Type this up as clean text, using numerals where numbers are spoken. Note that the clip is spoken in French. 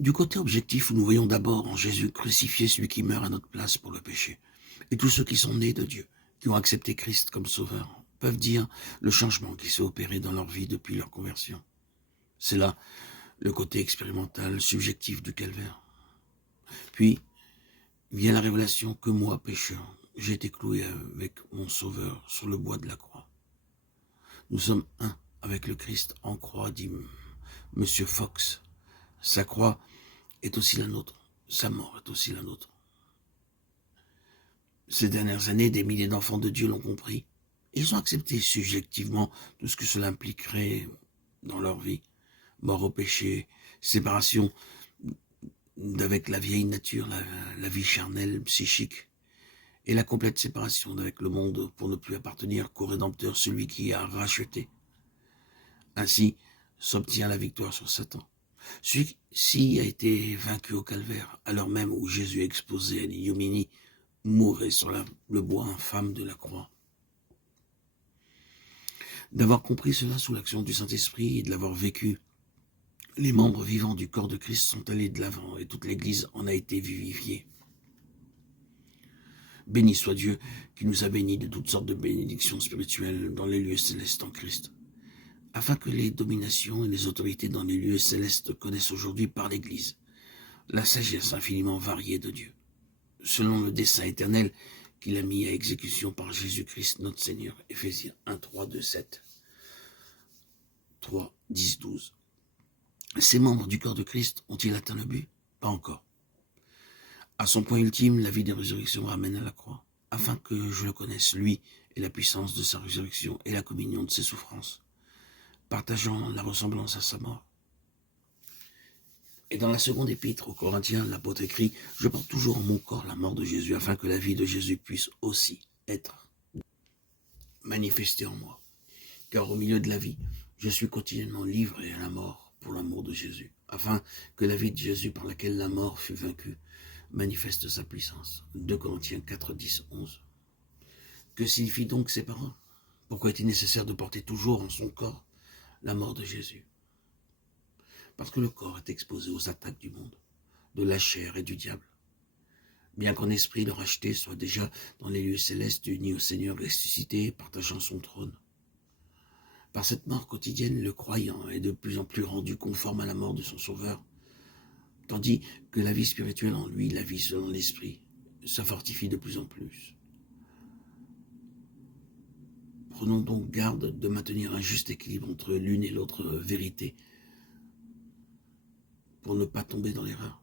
Du côté objectif, nous voyons d'abord en Jésus crucifié celui qui meurt à notre place pour le péché. Et tous ceux qui sont nés de Dieu, qui ont accepté Christ comme sauveur, peuvent dire le changement qui s'est opéré dans leur vie depuis leur conversion. C'est là le côté expérimental, subjectif du calvaire. Puis vient la révélation que moi, pécheur, j'ai été cloué avec mon sauveur sur le bois de la croix. Nous sommes un avec le Christ en croix, dit Monsieur Fox. Sa croix est aussi la nôtre. Sa mort est aussi la nôtre. Ces dernières années, des milliers d'enfants de Dieu l'ont compris. Ils ont accepté subjectivement tout ce que cela impliquerait dans leur vie. Mort au péché, séparation d'avec la vieille nature, la vie charnelle, psychique, et la complète séparation d'avec le monde pour ne plus appartenir qu'au Rédempteur, celui qui a racheté. Ainsi s'obtient la victoire sur Satan. Celui-ci a été vaincu au calvaire, à l'heure même où Jésus exposé à l'ignominie mourait sur le bois infâme de la croix. D'avoir compris cela sous l'action du Saint-Esprit et de l'avoir vécu, les membres vivants du corps de Christ sont allés de l'avant et toute l'Église en a été vivifiée. Béni soit Dieu qui nous a bénis de toutes sortes de bénédictions spirituelles dans les lieux célestes en Christ, afin que les dominations et les autorités dans les lieux célestes connaissent aujourd'hui par l'Église la sagesse infiniment variée de Dieu, selon le dessein éternel qu'il a mis à exécution par Jésus-Christ notre Seigneur. Éphésiens 1, 3, 2, 7, 3, 10, 12. Ces membres du corps de Christ ont-ils atteint le but? Pas encore. À son point ultime, la vie de résurrection ramène à la croix, afin que je le connaisse, lui, et la puissance de sa résurrection et la communion de ses souffrances, partageant la ressemblance à sa mort. Et dans la seconde épître aux Corinthiens, l'apôtre écrit « Je porte toujours en mon corps la mort de Jésus, afin que la vie de Jésus puisse aussi être manifestée en moi. Car au milieu de la vie, je suis continuellement livré à la mort pour l'amour de Jésus, afin que la vie de Jésus par laquelle la mort fut vaincue manifeste sa puissance. » 2 Corinthiens 4, 10, 11. Que signifient donc ces paroles? Pourquoi est-il nécessaire de porter toujours en son corps la mort de Jésus? Parce que le corps est exposé aux attaques du monde, de la chair et du diable. Bien qu'en esprit le racheté soit déjà dans les lieux célestes unis au Seigneur ressuscité, partageant son trône. Par cette mort quotidienne, le croyant est de plus en plus rendu conforme à la mort de son Sauveur, tandis que la vie spirituelle en lui, la vie selon l'esprit, se fortifie de plus en plus. Prenons donc garde de maintenir un juste équilibre entre l'une et l'autre vérité, pour ne pas tomber dans l'erreur.